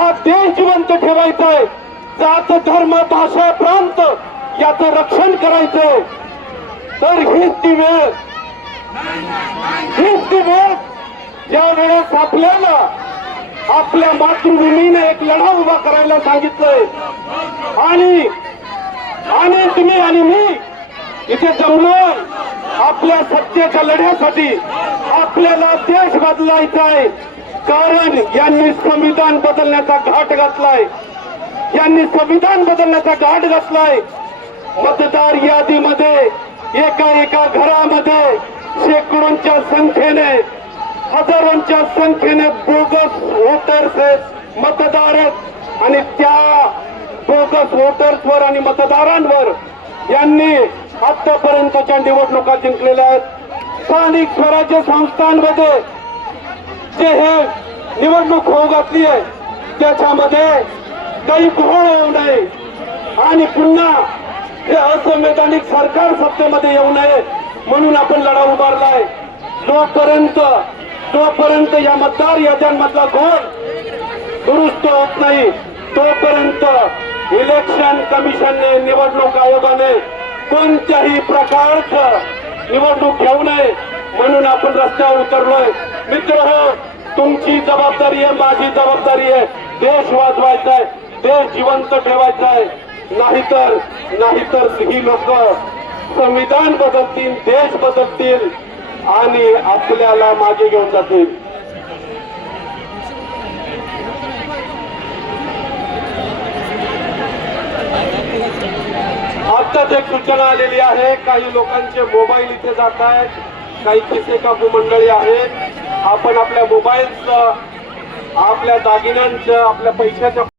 हा देश जिवंत ठेवायचा आहे, जात धर्म भाषा प्रांत याचं रक्षण करायचंय, तर हीच ती वेळ ज्या वेळेस आपल्याला आपल्या मातृभूमीने एक लढा उभा करायला सांगितलंय आणि तुम्ही आणि मी इथे जमलोय आपल्या सत्तेच्या लढ्यासाठी. आपल्याला देश बदलायचा आहे, कारण यांनी संविधान बदलण्याचा घाट घातलाय. मतदार यादीमध्ये एका घरामध्ये शेकडोंच्या संख्येने हजारोंच्या संख्येने बोगस वोटर्स आहेत, मतदार आहेत, आणि त्या बोगस वोटर्सवर आणि मतदारांवर यांनी आतापर्यंतच्या निवडणुका जिंकलेल्या आहेत. स्थानिक स्वराज्य संस्थांमध्ये जे हे निवडणूक होऊ घातली आहे त्याच्यामध्ये काही घोळ होऊ नये आणि पुन्हा हे असंवैधानिक सरकार सत्तेमध्ये येऊ नये म्हणून आपण लढा उभारलाय. जोपर्यंत या मतदार याद्यांमधला घोळ दुरुस्त होत नाही तोपर्यंत इलेक्शन कमिशनने, निवडणूक आयोगाने कोणत्याही प्रकारचं निवडणूक घेऊ नये म्हणून आपण रस्त्यावर उतरलोय. मित्रहो, तुमची जबाबदारी आहे, माझी जबाबदारी आहे. देश वाचवायचा आहे, देश जिवंत ठेवायचा आहे. नाहीतर ही लोक संविधान बदलतील, देश बदलतील आणि आपल्याला मागे घेऊन जातील. आत्ताच एक सूचना आलेली आहे. काही लोकांचे मोबाईल इथे जात आहेत, काही खिसे काकू मंडळी आहेत. आपण आपल्या मोबाईलचं, आपल्या दागिन्यांचं, आपल्या पैशाच्या